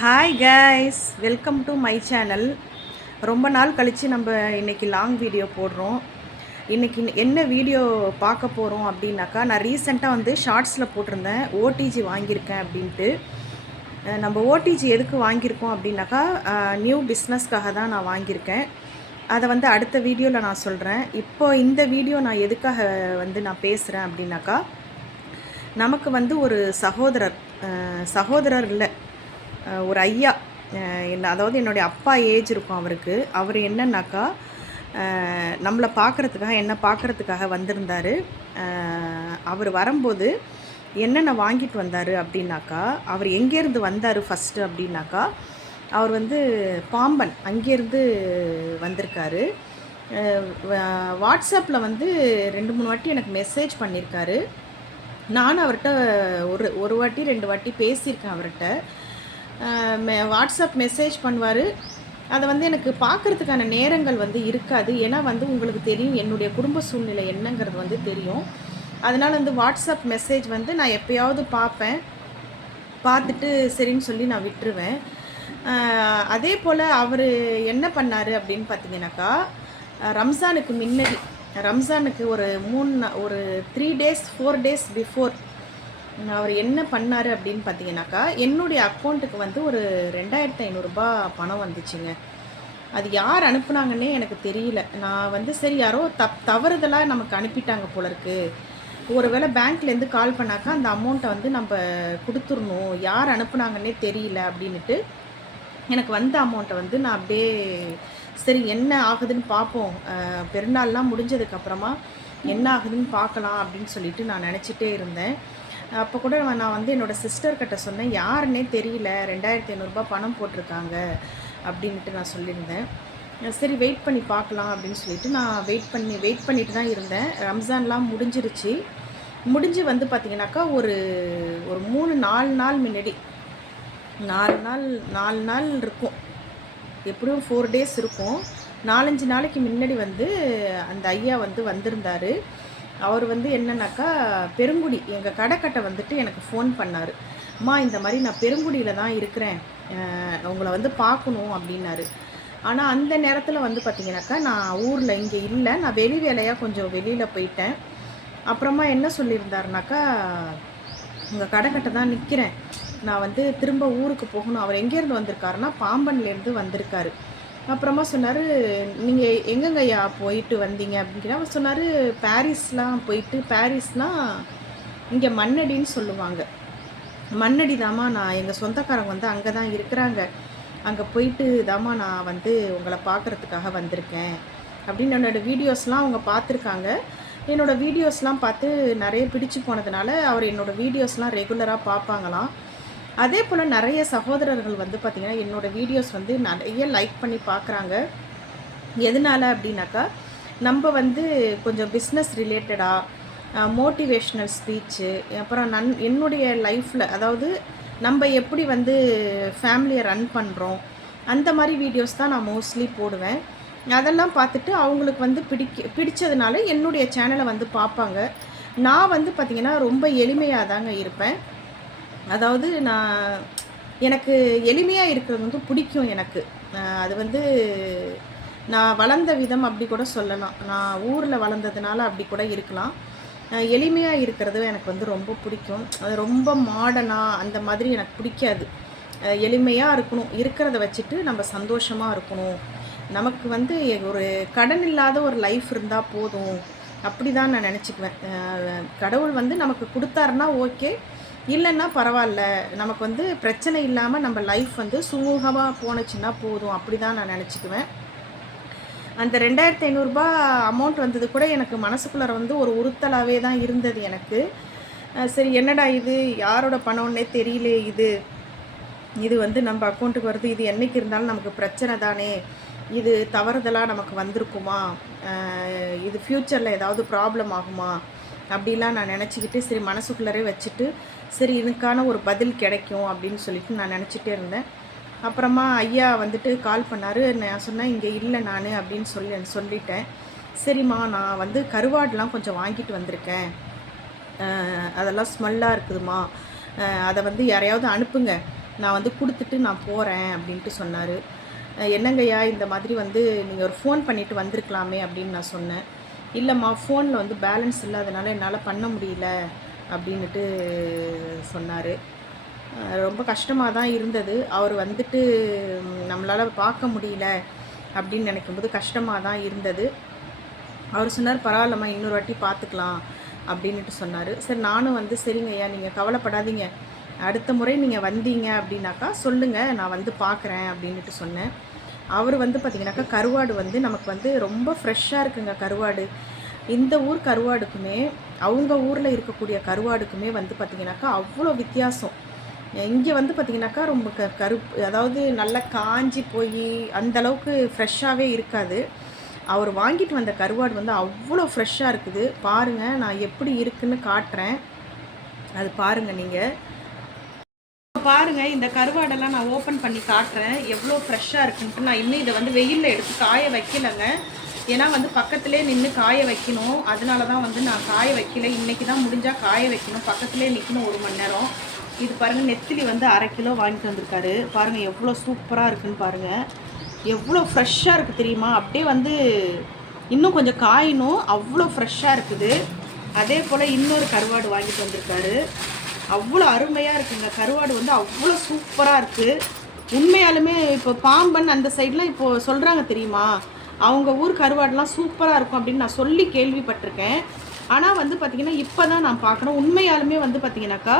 Hi guys welcome to my channel ரொம்ப நாள் கழித்து நம்ம இன்றைக்கி லாங் வீடியோ போடுறோம். இன்றைக்கி என்ன வீடியோ பார்க்க போகிறோம் அப்படின்னாக்கா நான் ரீசெண்டாக வந்து ஷார்ட்ஸில் போட்டிருந்தேன். ஓடிஜி வாங்கியிருக்கேன் அப்படின்ட்டு. நம்ம ஓடிஜி எதுக்கு வாங்கியிருக்கோம் அப்படின்னாக்கா நியூ பிஸ்னஸ்க்காக தான் நான் வாங்கியிருக்கேன். அதை வந்து அடுத்த வீடியோவில் நான் சொல்கிறேன் இப்போ இந்த வீடியோ நான் எதுக்காக வந்து நான் பேசுகிறேன் அப்படின்னாக்கா நமக்கு வந்து ஒரு சகோதரர் சகோதரர் இல்லை. ஒரு ஐயா. என்ன அதாவது என்னுடைய அப்பா ஏஜ் இருக்கும் அவருக்கு. அவர் என்னன்னாக்கா நம்மளை பார்க்குறதுக்காக என்ன பார்க்குறதுக்காக வந்திருந்தார். அவர் வரும்போது என்னென்ன வாங்கிட்டு வந்தார் அப்படின்னாக்கா அவர் எங்கேருந்து வந்தார் ஃபஸ்ட்டு அப்படின்னாக்கா அவர் வந்து பாம்பன் அங்கேருந்து வந்திருக்காரு. வாட்ஸ்அப்பில் வந்து ரெண்டு மூணு வாட்டி எனக்கு மெசேஜ் பண்ணியிருக்காரு நானும் அவர்கிட்ட ஒரு ஒரு வாட்டி ரெண்டு வாட்டி பேசியிருக்கேன் அவர்கிட்ட. வாட்ஸ்அப் மெசேஜ் பண்ணுவார். அதை வந்து எனக்கு பார்க்கறதுக்கான நேரங்கள் வந்து இருக்காது. ஏன்னா வந்து உங்களுக்கு தெரியும் என்னுடைய குடும்ப சூழ்நிலை என்னங்கிறது வந்து தெரியும். அதனால் வந்து வாட்ஸ்அப் மெசேஜ் வந்து நான் எப்பயாவது பார்ப்பேன் பார்த்துட்டு சரின்னு சொல்லி நான் விட்டுருவேன். அதே போல் அவர் என்ன பண்ணார் அப்படின்னு பார்த்தீங்கன்னாக்கா ரம்ஜானுக்கு முன்னாடி ரம்ஜானுக்கு ஒரு மூணு ஒரு three days four days before அவர் என்ன பண்ணார் அப்படின்னு பார்த்தீங்கன்னாக்கா என்னுடைய அக்கௌண்ட்டுக்கு வந்து ஒரு ரெண்டாயிரத்து ஐநூறுரூபா பணம் வந்துச்சுங்க. அது யார் அனுப்புனாங்கன்னே எனக்கு தெரியல. நான் வந்து சரி யாரோ தப் தவறுதலாக நமக்கு அனுப்பிட்டாங்க போல இருக்கு ஒருவேளை பேங்க்லேருந்து கால் பண்ணாக்கா அந்த அமௌண்ட்டை வந்து நம்ம கொடுத்துடணும். யார் அனுப்புனாங்கன்னே தெரியல அப்படின்ட்டு எனக்கு வந்த அமௌண்ட்டை வந்து நான் அப்படியே சரி என்ன ஆகுதுன்னு பார்ப்போம். பெருநாள்லாம் முடிஞ்சதுக்கப்புறமா என்ன ஆகுதுன்னு பார்க்கலாம் அப்படின்னு சொல்லிட்டு நான் நினச்சிட்டே இருந்தேன். அப்போ கூட நான் வந்து என்னோடய சிஸ்டர்கிட்ட சொன்னேன் யாருன்னே தெரியல ரெண்டாயிரத்தி ஐநூறுரூபா பணம் போட்டிருக்காங்க அப்படின்ட்டு நான் சொல்லியிருந்தேன். சரி வெயிட் பண்ணி பார்க்கலாம் அப்படின்னு சொல்லிட்டு நான் வெயிட் பண்ணி வெயிட் பண்ணிட்டு தான் இருந்தேன். ரம்ஜான்லாம் முடிஞ்சிருச்சு. முடிஞ்சு வந்து பார்த்தீங்கன்னாக்கா ஒரு ஒரு மூணு நாலு நாள் முன்னாடி நாலு நாள் நாலு நாள் இருக்கும். எப்படியும் ஃபோர் டேஸ் இருக்கும். நாலஞ்சு நாளைக்கு முன்னாடி வந்து அந்த ஐயா வந்து வந்திருந்தார். அவர் வந்து என்னன்னாக்கா பெருங்குடி எங்கள் கடைக்கட்டை வந்துட்டு எனக்கு ஃபோன் பண்ணார். அம்மா இந்த மாதிரி நான் பெருங்குடியில் தான் இருக்கிறேன். உங்களை வந்து பார்க்கணும் அப்படின்னாரு. ஆனால் அந்த நேரத்தில் வந்து பார்த்தீங்கன்னாக்கா நான் ஊரில் இங்கே இல்லை. நான் வெளி வேலையாக கொஞ்சம் வெளியில் போயிட்டேன். அப்புறமா என்ன சொல்லியிருந்தாருனாக்கா உங்கள் கடைக்கட்டை தான் நிற்கிறேன் நான் வந்து திரும்ப ஊருக்கு போகணும். அவர் எங்கேருந்து வந்திருக்காருன்னா பாம்பன்லேருந்து வந்திருக்காரு. அப்புறமா சொன்னார் நீங்கள் எங்கெங்கையா போயிட்டு வந்தீங்க? அப்படிங்கிற அவர் சொன்னார் பாரிஸ்லாம் போயிட்டு பாரிஸ்னால் இங்கே மண்ணடின்னு சொல்லுவாங்க. மண்ணடி தாம்மா நான் எங்கள் சொந்தக்காரங்க வந்து அங்கே தான் இருக்கிறாங்க. அங்கே போயிட்டு தாம்மா நான் வந்து உங்களை பார்க்குறதுக்காக வந்திருக்கேன். அப்படின்னு என்னோடய வீடியோஸ்லாம் அவங்க பார்த்துருக்காங்க என்னோடய வீடியோஸ்லாம் பார்த்து நிறைய பிடிச்சு போனதுனால அவர் என்னோடய வீடியோஸ்லாம் ரெகுலராக பார்ப்பாங்களாம் அதே போல் நிறைய சகோதரர்கள் வந்து பார்த்திங்கன்னா என்னோடய வீடியோஸ் வந்து நிறைய லைக் பண்ணி பார்க்குறாங்க எதனால அப்படின்னாக்கா நம்ம வந்து கொஞ்சம் பிஸ்னஸ் ரிலேட்டடாக மோட்டிவேஷ்னல் ஸ்பீச்சு அப்புறம் நன் என்னுடைய லைஃப்பில் அதாவது நம்ம எப்படி வந்து ஃபேமிலியை ரன் பண்ணுறோம் அந்த மாதிரி வீடியோஸ் தான் நான் மோஸ்ட்லி போடுவேன். அதெல்லாம் பார்த்துட்டு அவங்களுக்கு வந்து பிடிக்க பிடிச்சதுனால என்னுடைய சேனலை வந்து பார்ப்பாங்க. நான் வந்து பார்த்திங்கன்னா ரொம்ப எளிமையாக தாங்க இருப்பேன். அதாவது நான் எனக்கு எளிமையாக இருக்கிறது வந்து பிடிக்கும் எனக்கு. அது வந்து நான் வளர்ந்த விதம் அப்படி கூட சொல்லலாம். நான் ஊரில் வளர்ந்ததுனால அப்படி கூட இருக்கலாம். எளிமையாக இருக்கிறது எனக்கு வந்து ரொம்ப பிடிக்கும். அது ரொம்ப மாடனாக அந்த மாதிரி எனக்கு பிடிக்காது. எளிமையாக இருக்கணும். இருக்கிறத வச்சுட்டு நம்ம சந்தோஷமாக இருக்கணும். நமக்கு வந்து ஒரு கடன் இல்லாத ஒரு லைஃப் இருந்தால் போதும். அப்படி தான் நான் நினச்சிக்குவேன். கடவுள் வந்து நமக்கு கொடுத்தாருன்னா ஓகே இல்லைன்னா பரவாயில்ல. நமக்கு வந்து பிரச்சனை இல்லாமல் நம்ம லைஃப் வந்து சுமூகமாக போணுச்சுன்னா போதும். அப்படி தான் நான் நினச்சிக்குவேன். அந்த ரெண்டாயிரத்தி ஐநூறுரூபா அமௌண்ட் வந்தது கூட எனக்கு மனசுக்குள்ளார வந்து ஒரு உறுத்தலாகவே தான் இருந்தது எனக்கு. சரி என்னடா இது? யாரோட பணம்னே தெரியல இது. இது வந்து நம்ம அக்கௌண்ட்டுக்கு வருது. இது என்றைக்கு இருந்தாலும் நமக்கு பிரச்சனை தானே. இது தவறுதலாக நமக்கு வந்திருக்குமா? இது ஃப்யூச்சரில் ஏதாவது ப்ராப்ளம் ஆகுமா? அப்படிலாம் நான் நினச்சிக்கிட்டு சரி மனசுக்குள்ளரே வச்சுட்டு சரி இதுக்கான ஒரு பதில் கிடைக்கும் அப்படின்னு சொல்லிட்டு நான் நினச்சிட்டே இருந்தேன். அப்புறமா ஐயா வந்துட்டு கால் பண்ணார். நான் சொன்னேன் இங்கே இல்லை நான் அப்படின்னு சொல்லி சொல்லிட்டேன். சரிம்மா நான் வந்து கருவாடுலாம் கொஞ்சம் வாங்கிட்டு வந்திருக்கேன். அதெல்லாம் ஸ்மெல்லாக இருக்குதுமா அதை வந்து யாரையாவது அனுப்புங்க. நான் வந்து கொடுத்துட்டு நான் போகிறேன் அப்படின்ட்டு சொன்னார். என்னங்கய்யா இந்த மாதிரி வந்து நீங்கள் ஒரு ஃபோன் பண்ணிவிட்டு வந்திருக்கலாமே அப்படின்னு நான் சொன்னேன். இல்லைம்மா ஃபோனில் வந்து பேலன்ஸ் இல்லாதனால என்னால் பண்ண முடியல. அப்படின்ட்டு சொன்னார். ரொம்ப கஷ்டமாக தான் இருந்தது. அவர் வந்துட்டு நம்மளால் பார்க்க முடியல அப்படின்னு நினைக்கும்போது கஷ்டமாக தான் இருந்தது. அவர் சொன்னார் பரவாயில்லம்மா இன்னொரு வாட்டி பார்த்துக்கலாம் அப்படின்ட்டு சொன்னார். சரி நானும் வந்து சரிங்க ஐயா நீங்கள் கவலைப்படாதீங்க. அடுத்த முறை நீங்கள் வந்தீங்க அப்படின்னாக்கா சொல்லுங்கள் நான் வந்து பார்க்குறேன் அப்படின்ட்டு சொன்னேன். அவர் வந்து பார்த்திங்கனாக்கா கருவாடு வந்து நமக்கு வந்து ரொம்ப ஃப்ரெஷ்ஷாக இருக்குங்க கருவாடு. இந்த ஊர் கருவாடுக்குமே அவங்க ஊரில் இருக்கக்கூடிய கருவாடுக்குமே வந்து பார்த்திங்கனாக்கா அவ்வளோ வித்தியாசம். இங்கே வந்து பார்த்திங்கனாக்கா ரொம்ப க கருப்பு அதாவது நல்லா காஞ்சி போய் அந்தளவுக்கு ஃப்ரெஷ்ஷாகவே இருக்காது. அவர் வாங்கிட்டு வந்த கருவாடு வந்து அவ்வளோ ஃப்ரெஷ்ஷாக இருக்குது. பாருங்கள் நான் எப்படி இருக்குன்னு காட்டுறேன். அது பாருங்கள் நீங்கள் பாருங்கள் இந்த கருவாடெல்லாம் நான் ஓப்பன் பண்ணி காட்டுறேன். எவ்வளோ ஃப்ரெஷ்ஷாக இருக்குன்ட்டு. நான் இன்னும் இதை வந்து வெயிலில் எடுத்து காய வைக்கலைங்க. ஏன்னா வந்து பக்கத்துலேயே நின்று காய வைக்கணும். அதனால தான் வந்து நான் காய வைக்கல. இன்றைக்கி தான் முடிஞ்சால் காய வைக்கணும். பக்கத்துலேயே நிற்கணும் ஒரு மணி நேரம். இது பாருங்கள் நெத்திலி வந்து அரை கிலோ வாங்கிட்டு வந்திருக்காரு. பாருங்கள் எவ்வளோ சூப்பராக இருக்குன்னு பாருங்கள் எவ்வளோ ஃப்ரெஷ்ஷாக இருக்குது தெரியுமா? அப்படியே வந்து இன்னும் கொஞ்சம் காயினும் அவ்வளோ ஃப்ரெஷ்ஷாக இருக்குது. அதே போல் இன்னொரு கருவாடு வாங்கிட்டு வந்திருக்காரு. அவ்வளோ அருமையாக இருக்குங்க. கருவாடு வந்து அவ்வளோ சூப்பராக இருக்குது உண்மையாலுமே இப்போ பாம்பன் அந்த சைட்லாம் இப்போது சொல்கிறாங்க தெரியுமா? அவங்க ஊர் கருவாடெலாம் சூப்பராக இருக்கும் அப்படின்னு நான் சொல்லி கேள்விப்பட்டிருக்கேன். ஆனால் வந்து பார்த்திங்கன்னா இப்போ தான் நான் பார்க்குறேன். உண்மையாலுமே வந்து பார்த்திங்கனாக்கா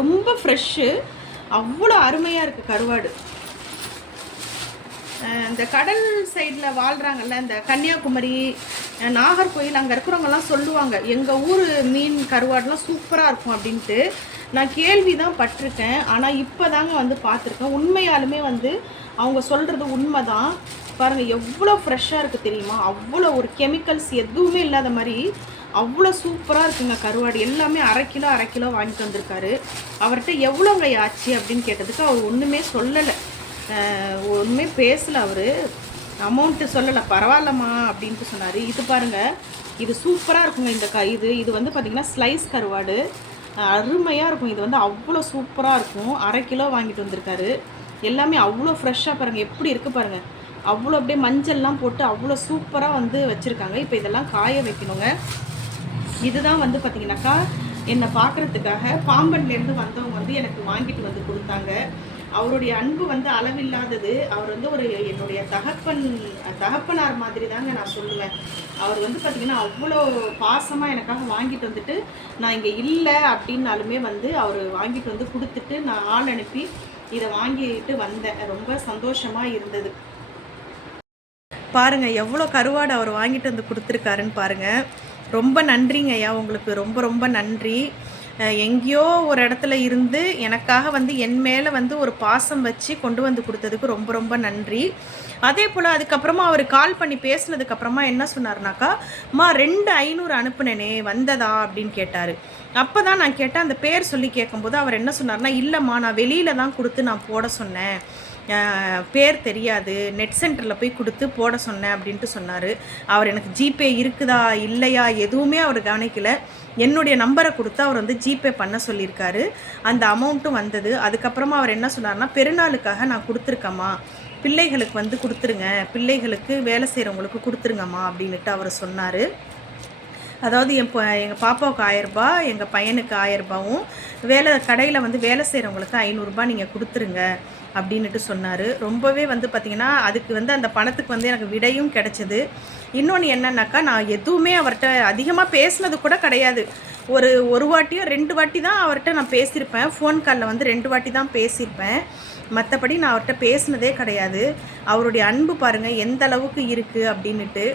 ரொம்ப ஃப்ரெஷ்ஷு அவ்வளோ அருமையாக இருக்குது கருவாடு. இந்த கடல் சைடில் வாழ்கிறாங்கல்ல இந்த கன்னியாகுமரி நாகர்கோயில் அங்கே இருக்கிறவங்கலாம் சொல்லுவாங்க எங்கள் ஊர் மீன் கருவாடெலாம் சூப்பராக இருக்கும் அப்படின்ட்டு. நான் கேள்வி தான் பட்டிருக்கேன். ஆனால் இப்போ தாங்க வந்து பார்த்துருக்கேன். உண்மையாலுமே வந்து அவங்க சொல்கிறது உண்மை தான் பாருங்கள் எவ்வளோ ஃப்ரெஷ்ஷாக இருக்குது தெரியுமா? அவ்வளோ ஒரு கெமிக்கல்ஸ் எதுவுமே இல்லாத மாதிரி அவ்வளோ சூப்பராக இருக்குங்க கருவாடு. எல்லாமே அரை கிலோ அரை கிலோ வாங்கிட்டு வந்திருக்காரு. அவர்கிட்ட எவ்வளோங்க ஆச்சு அப்படின்னு கேட்டதுக்கு அவர் ஒன்றுமே சொல்லலை. ஒன்றுமே பேசலை அவர். அமௌண்ட்டு சொல்லலை. பரவாயில்லம்மா அப்படின்ட்டு சொன்னார். இது பாருங்கள் இது சூப்பராக இருக்குங்க இந்த க இது இது வந்து பார்த்திங்கன்னா ஸ்லைஸ் கருவாடு. அருமையாக இருக்கும். இது வந்து அவ்வளோ சூப்பராக இருக்கும். அரை கிலோ வாங்கிட்டு வந்திருக்காரு. எல்லாமே அவ்வளோ ஃப்ரெஷ்ஷாக பாருங்கள் எப்படி இருக்குது பாருங்கள் அவ்வளோ அப்படியே மஞ்சள்லாம் போட்டு அவ்வளோ சூப்பராக வந்து வச்சுருக்காங்க. இப்போ இதெல்லாம் காய வைக்கணுங்க. இதுதான் வந்து பார்த்திங்கனாக்கா என்னை பார்க்குறதுக்காக பாம்பன்லேருந்து வந்தவங்க வந்து எனக்கு வாங்கிட்டு வந்து கொடுத்தாங்க. அவருடைய அன்பு வந்து அளவில்லாதது. அவர் வந்து ஒரு என்னுடைய தகப்பன் தகப்பனார் மாதிரி தாங்க நான் சொல்லுவேன். அவர் வந்து பார்த்திங்கன்னா அவ்வளோ பாசமாக எனக்காக வாங்கிட்டு வந்துட்டு நான் இங்கே இல்லை அப்படின்னாலுமே வந்து அவர் வாங்கிட்டு வந்து கொடுத்துட்டு நான் ஆள் அனுப்பி இதை வாங்கிட்டு வந்தேன். ரொம்ப சந்தோஷமாக இருந்தது. பாருங்கள் எவ்வளோ கருவாடு அவர் வாங்கிட்டு வந்து கொடுத்துருக்காருன்னு பாருங்கள் ரொம்ப நன்றிங்க ஐயா உங்களுக்கு ரொம்ப ரொம்ப நன்றி. எங்கேயோ ஒரு இடத்துல இருந்து எனக்காக வந்து என் மேலே வந்து ஒரு பாசம் வச்சு கொண்டு வந்து கொடுத்ததுக்கு ரொம்ப ரொம்ப நன்றி. அதே போல் அதுக்கப்புறமா அவர் கால் பண்ணி பேசினதுக்கப்புறமா என்ன சொன்னார்னாக்கா மா ரெண்டு ஐநூறு அனுப்புனேனே வந்ததா? அப்படின்னு கேட்டார். அப்போ தான் நான் கேட்டேன் அந்த பேர் சொல்லி கேட்கும்போது அவர் என்ன சொன்னார்னா இல்லைம்மா நான் வெளியில் தான் கொடுத்து நான் போட சொன்னேன். பேர் தெரியாது. நெட் சென்டரில் போய் கொடுத்து போட சொன்னேன் அப்படின்ட்டு சொன்னார். அவர் எனக்கு ஜிபே இருக்குதா இல்லையா எதுவுமே அவர் கவனிக்கல. என்னுடைய நம்பரை கொடுத்து அவர் வந்து ஜிபே பண்ண சொல்லியிருக்காரு. அந்த அமௌண்ட்டும் வந்தது. அதுக்கப்புறமா அவர் என்ன சொன்னார்னா பெருநாளுக்காக நான் கொடுத்துருக்கேம்மா. பிள்ளைகளுக்கு வந்து கொடுத்துருங்க. பிள்ளைகளுக்கு வேலை செய்கிறவங்களுக்கு கொடுத்துருங்கம்மா அப்படின்ட்டு அவர் சொன்னார். அதாவது என் எங்கள் பாப்பாவுக்கு ஆயரரூபா எங்கள் பையனுக்கு ஆயரரூபாவும் வேலை கடையில் வந்து வேலை செய்கிறவங்களுக்கு ஐநூறுரூபா நீங்கள் கொடுத்துருங்க. அப்படின்ட்டு சொன்னார். ரொம்பவே வந்து பார்த்திங்கன்னா அதுக்கு வந்து அந்த பணத்துக்கு வந்து எனக்கு விடையும் கிடச்சிது. இன்னொன்று என்னன்னாக்கா நான் எதுவுமே அவர்கிட்ட அதிகமாக பேசினது கூட கிடையாது. ஒரு ஒரு வாட்டியோ ரெண்டு வாட்டி தான் அவர்கிட்ட நான் பேசியிருப்பேன். ஃபோன் காலில் வந்து ரெண்டு வாட்டி தான் பேசியிருப்பேன். மற்றபடி நான் அவர்கிட்ட பேசினதே கிடையாது. அவருடைய அன்பு பாருங்கள் எந்த அளவுக்கு இருக்குது அப்படின்ட்டு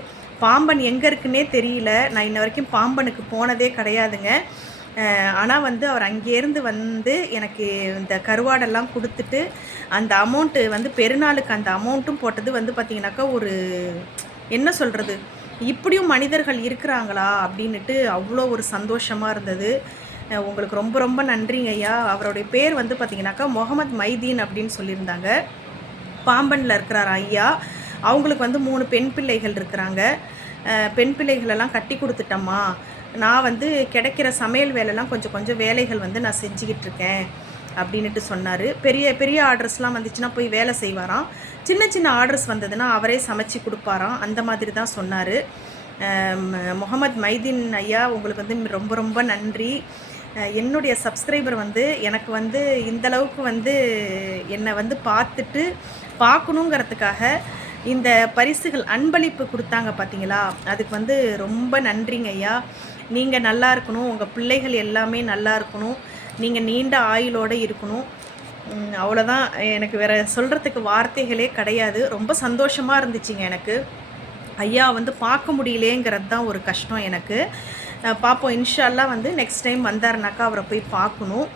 பாம்பன் எங்கே இருக்குன்னே தெரியல. நான் இன்ன வரைக்கும் பாம்பனுக்கு போனதே கிடையாதுங்க. ஆனால் வந்து அவர் அங்கேருந்து வந்து எனக்கு இந்த கருவாடெல்லாம் கொடுத்துட்டு அந்த அமௌண்ட்டு வந்து பெருநாளுக்கு அந்த அமௌண்ட்டும் போட்டது வந்து பார்த்திங்கனாக்கா ஒரு என்ன சொல்கிறது இப்படியும் மனிதர்கள் இருக்கிறாங்களா? அப்படின்ட்டு அவ்வளோ ஒரு சந்தோஷமாக இருந்தது. உங்களுக்கு ரொம்ப ரொம்ப நன்றிங்க ஐயா. அவருடைய பேர் வந்து பார்த்திங்கனாக்கா முகமது மைதீன் அப்படின்னு சொல்லியிருந்தாங்க. பாம்பனில் இருக்கிறார் ஐயா. அவங்களுக்கு வந்து மூணு பெண் பிள்ளைகள் இருக்கிறாங்க. பெண் பிள்ளைகளெல்லாம் கட்டி கொடுத்துட்டம்மா. நான் வந்து கிடைக்கிற சமையல் வேலைலாம் கொஞ்சம் கொஞ்சம் வேலைகள் வந்து நான் செஞ்சுக்கிட்டு இருக்கேன் அப்படின்ட்டு சொன்னார். பெரிய பெரிய ஆர்டர்ஸ்லாம் வந்துச்சுன்னா போய் வேலை செய்வாராம். சின்ன சின்ன ஆர்டர்ஸ் வந்ததுன்னா அவரே சமைச்சு கொடுப்பாராம். அந்த மாதிரி தான் சொன்னார். முகமது மைதீன் ஐயா உங்களுக்கு வந்து ரொம்ப ரொம்ப நன்றி. என்னுடைய சப்ஸ்கிரைபர் வந்து எனக்கு வந்து இந்தளவுக்கு வந்து என்னை வந்து பார்த்துட்டு பார்க்கணுங்கிறதுக்காக இந்த பரிசுகள் அன்பளிப்பு கொடுத்தாங்க பார்த்தீங்களா அதுக்கு வந்து ரொம்ப நன்றிங்க ஐயா. நீங்கள் நல்லா இருக்கணும் உங்கள் பிள்ளைகள் எல்லாமே நல்லா இருக்கணும் நீங்கள் நீண்ட ஆயுளோடு இருக்கணும். அவ்வளோதான் எனக்கு வேறு சொல்கிறதுக்கு வார்த்தைகளே கிடையாது. ரொம்ப சந்தோஷமாக இருந்துச்சுங்க எனக்கு. ஐயா வந்து பார்க்க முடியலேங்கிறது தான் ஒரு கஷ்டம் எனக்கு. பார்ப்போம் இன்ஷால்லா வந்து நெக்ஸ்ட் டைம் வந்தாருனாக்கா அவரை போய் பார்க்கணும்.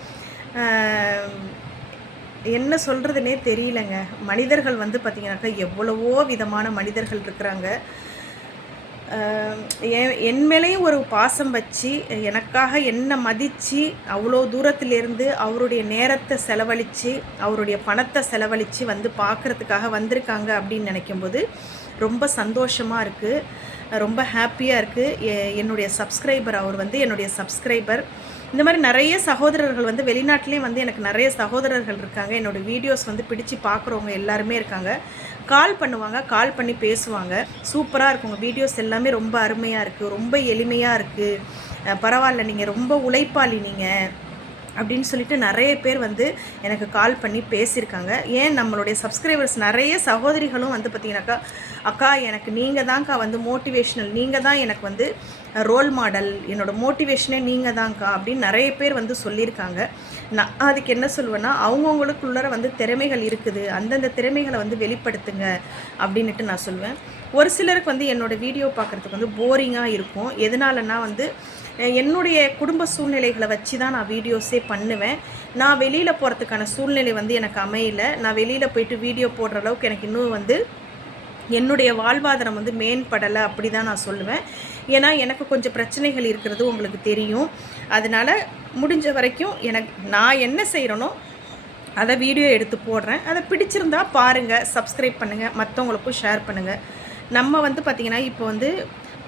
என்ன சொல்கிறதுனே தெரியலங்க. மனிதர்கள் வந்து பார்த்திங்கனாக்கா எவ்வளவோ விதமான மனிதர்கள் இருக்கிறாங்க. என் என் மேலேயும் ஒரு பாசம் வச்சு எனக்காக என்னை மதித்து அவ்வளோ தூரத்திலேருந்து அவருடைய நேரத்தை செலவழித்து அவருடைய பணத்தை செலவழித்து வந்து பார்க்குறதுக்காக வந்திருக்காங்க அப்படின்னு நினைக்கும்போது ரொம்ப சந்தோஷமாக இருக்குது ரொம்ப ஹாப்பியாக இருக்குது என்னுடைய சப்ஸ்கிரைபர் அவர் வந்து என்னுடைய சப்ஸ்கிரைபர். இந்த மாதிரி நிறைய சகோதரர்கள் வந்து வெளிநாட்டிலேயும் வந்து எனக்கு நிறைய சகோதரர்கள் இருக்காங்க. என்னோடய வீடியோஸ் வந்து பிடிச்சி பார்க்குறவங்க எல்லாருமே இருக்காங்க. கால் பண்ணுவாங்க கால் பண்ணி பேசுவாங்க. சூப்பராக இருக்குங்க வீடியோஸ் எல்லாமே ரொம்ப அருமையாக இருக்குது ரொம்ப எளிமையாக இருக்குது பரவாயில்ல. நீங்கள் ரொம்ப உழைப்பாளி நீங்கள் அப்படின்னு சொல்லிட்டு நிறைய பேர் வந்து எனக்கு கால் பண்ணி பேசியிருக்காங்க. ஏன் நம்மளுடைய சப்ஸ்கிரைபர்ஸ் நிறைய சகோதரிகளும் வந்து பார்த்தீங்கன்னாக்கா அக்கா எனக்கு நீங்கள் தான்க்கா வந்து மோட்டிவேஷ்னல் நீங்கள் தான் எனக்கு வந்து ரோல் மாடல் என்னோடய மோட்டிவேஷனே நீங்கள் தான்க்கா அப்படின்னு நிறைய பேர் வந்து சொல்லியிருக்காங்க. நான் அதுக்கு என்ன சொல்லுவேன்னா அவங்கவுங்களுக்குள்ளார வந்து திறமைகள் இருக்குது. அந்தந்த திறமைகளை வந்து வெளிப்படுத்துங்க அப்படின்னுட்டு நான் சொல்லுவேன். ஒரு சிலருக்கு வந்து என்னோடய வீடியோ பார்க்குறதுக்கு வந்து போரிங்காக இருக்கும். எதனாலன்னா வந்து என்னுடைய குடும்ப சூழ்நிலைகளை வச்சு தான் நான் வீடியோஸே பண்ணுவேன். நான் வெளியில் போகிறதுக்கான சூழ்நிலை வந்து எனக்கு அமையல. நான் வெளியில் போயிட்டு வீடியோ போடுற அளவுக்கு எனக்கு இன்னும் வந்து என்னுடைய வாழ்வாதாரம் வந்து மேம்படலை அப்படி தான் நான் சொல்லுவேன். ஏன்னா எனக்கு கொஞ்சம் பிரச்சனைகள் இருக்கிறது உங்களுக்கு தெரியும். அதனால் முடிஞ்ச வரைக்கும் எனக்கு நான் என்ன செய்கிறேனோ அதை வீடியோ எடுத்து போடுறேன். அதை பிடிச்சிருந்தா பாருங்கள் சப்ஸ்கிரைப் பண்ணுங்கள் மற்றவங்களுக்கும் ஷேர் பண்ணுங்கள் நம்ம வந்து பார்த்திங்கன்னா இப்போ வந்து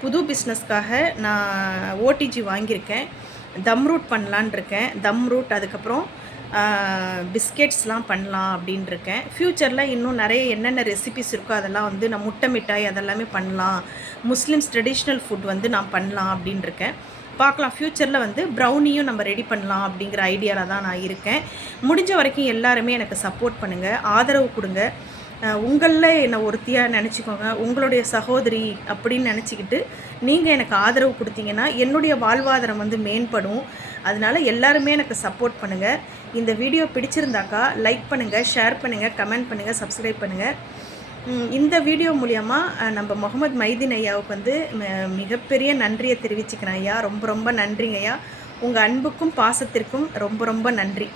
புது பிஸ்னஸ்க்காக நான் ஓடிஜி வாங்கியிருக்கேன். தம் ரூட் பண்ணலான் இருக்கேன். தம் ரூட் அதுக்கப்புறம் பிஸ்கெட்ஸ்லாம் பண்ணலாம் அப்படின்னு இருக்கேன் ஃப்யூச்சரில் இன்னும் நிறைய என்னென்ன ரெசிபிஸ் இருக்கோ அதெல்லாம் வந்து நான் முட்டை மிட்டாய் அதெல்லாமே பண்ணலாம். முஸ்லீம்ஸ் ட்ரெடிஷ்னல் ஃபுட் வந்து நான் பண்ணலாம் அப்படின்னு இருக்கேன் பார்க்கலாம். ஃப்யூச்சரில் வந்து ப்ரௌனியும் நம்ம ரெடி பண்ணலாம் அப்படிங்கிற ஐடியாவில் தான் நான் இருக்கேன். முடிஞ்ச வரைக்கும் எல்லாருமே எனக்கு சப்போர்ட் பண்ணுங்கள் ஆதரவு கொடுங்க. உங்களில் என்னை ஒருத்தியாக நினச்சிக்கோங்க. உங்களுடைய சகோதரி அப்படின்னு நினச்சிக்கிட்டு நீங்கள் எனக்கு ஆதரவு கொடுத்தீங்கன்னா என்னுடைய வாழ்வாதாரம் வந்து மேம்படும். அதனால எல்லாருமே எனக்கு சப்போர்ட் பண்ணுங்கள் இந்த வீடியோ பிடிச்சிருந்தாக்கா லைக் பண்ணுங்கள் ஷேர் பண்ணுங்கள் கமெண்ட் பண்ணுங்கள் சப்ஸ்கிரைப் பண்ணுங்கள் இந்த வீடியோ மூலியமாக நம்ம முகமது மைதீன் ஐயாவுக்கு வந்து ம- மிகப்பெரிய நன்றியை தெரிவிச்சுக்கிறேன் ஐயா. ரொம்ப ரொம்ப நன்றிங்க ஐயா. உங்கள் அன்புக்கும் பாசத்திற்கும் ரொம்ப ரொம்ப நன்றி.